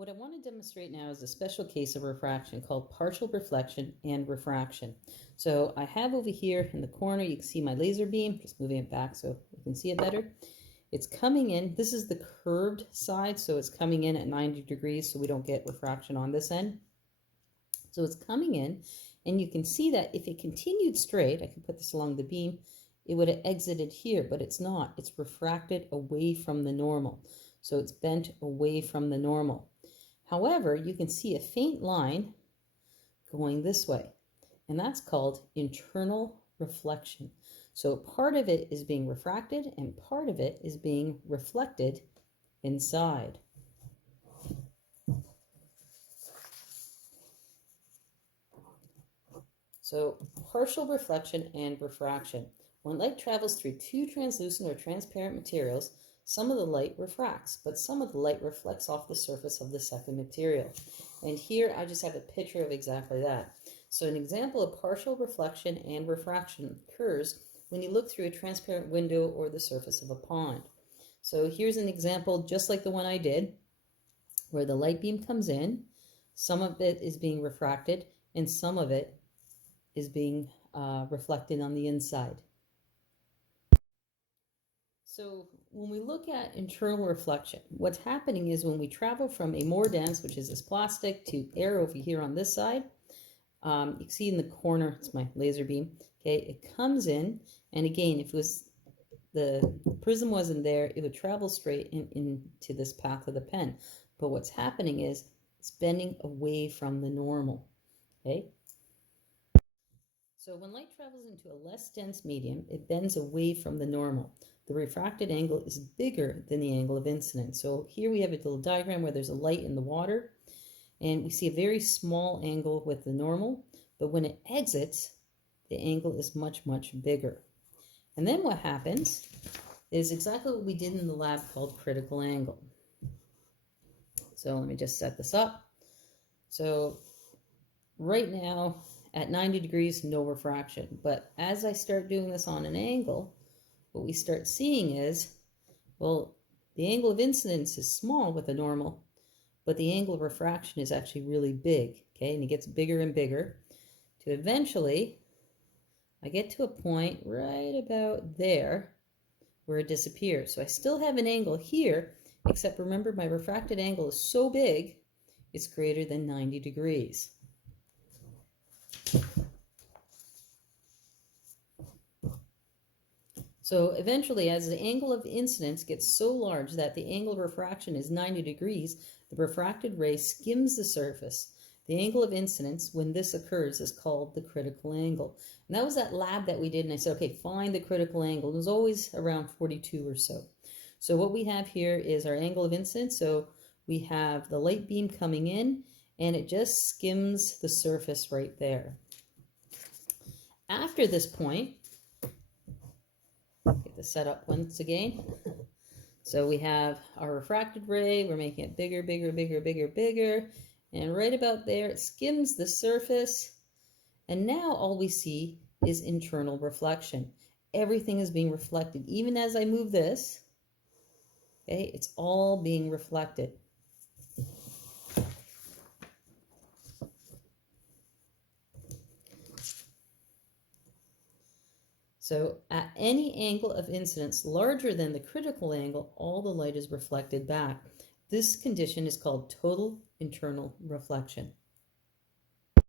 What I want to demonstrate now is a special case of refraction called partial reflection and refraction. So I have over here in the corner, you can see my laser beam, just moving it back so you can see it better. It's coming in, this is the curved side, so it's coming in at 90 degrees so we don't get refraction on this end. So it's coming in, and you can see that if it continued straight, I can put this along the beam, it would have exited here, but it's not. It's refracted away from the normal. So it's bent away from the normal. However, you can see a faint line going this way, and that's called internal reflection. So part of it is being refracted and part of it is being reflected inside. So partial reflection and refraction. When light travels through two translucent or transparent materials, some of the light refracts, but some of the light reflects off the surface of the second material. And here I just have a picture of exactly that. So an example of partial reflection and refraction occurs when you look through a transparent window or the surface of a pond. So here's an example just like the one I did, where the light beam comes in, some of it is being refracted, and some of it is being reflected on the inside. So when we look at internal reflection, what's happening is when we travel from a more dense, which is this plastic, to air over here on this side, you can see in the corner, it's my laser beam, okay, it comes in, and again, if it was the prism wasn't there, it would travel straight into this path of the pen. But what's happening is it's bending away from the normal, okay? So when light travels into a less dense medium, it bends away from the normal. The refracted angle is bigger than the angle of incidence. So here we have a little diagram where there's a light in the water, and we see a very small angle with the normal, but when it exits, the angle is much, much bigger. And then what happens is exactly what we did in the lab called critical angle. So let me just set this up. So right now, at 90 degrees, no refraction. But as I start doing this on an angle, what we start seeing is, well, the angle of incidence is small with a normal, but the angle of refraction is actually really big, okay? And it gets bigger and bigger to eventually, I get to a point right about there where it disappears. So I still have an angle here, except remember my refracted angle is so big, it's greater than 90 degrees. So eventually, as the angle of incidence gets so large that the angle of refraction is 90 degrees, the refracted ray skims the surface. The angle of incidence, when this occurs, is called the critical angle. And that was that lab that we did, and I said, okay, find the critical angle. It was always around 42 or so. So what we have here is our angle of incidence. So we have the light beam coming in, and it just skims the surface right there. After this point, get the setup once again. So we have our refracted ray, we're making it bigger, bigger, bigger, bigger, bigger, and right about there it skims the surface, and now all we see is internal reflection. Everything is being reflected. Even as I move this, okay, it's all being reflected. So at any angle of incidence larger than the critical angle, all the light is reflected back. This condition is called total internal reflection.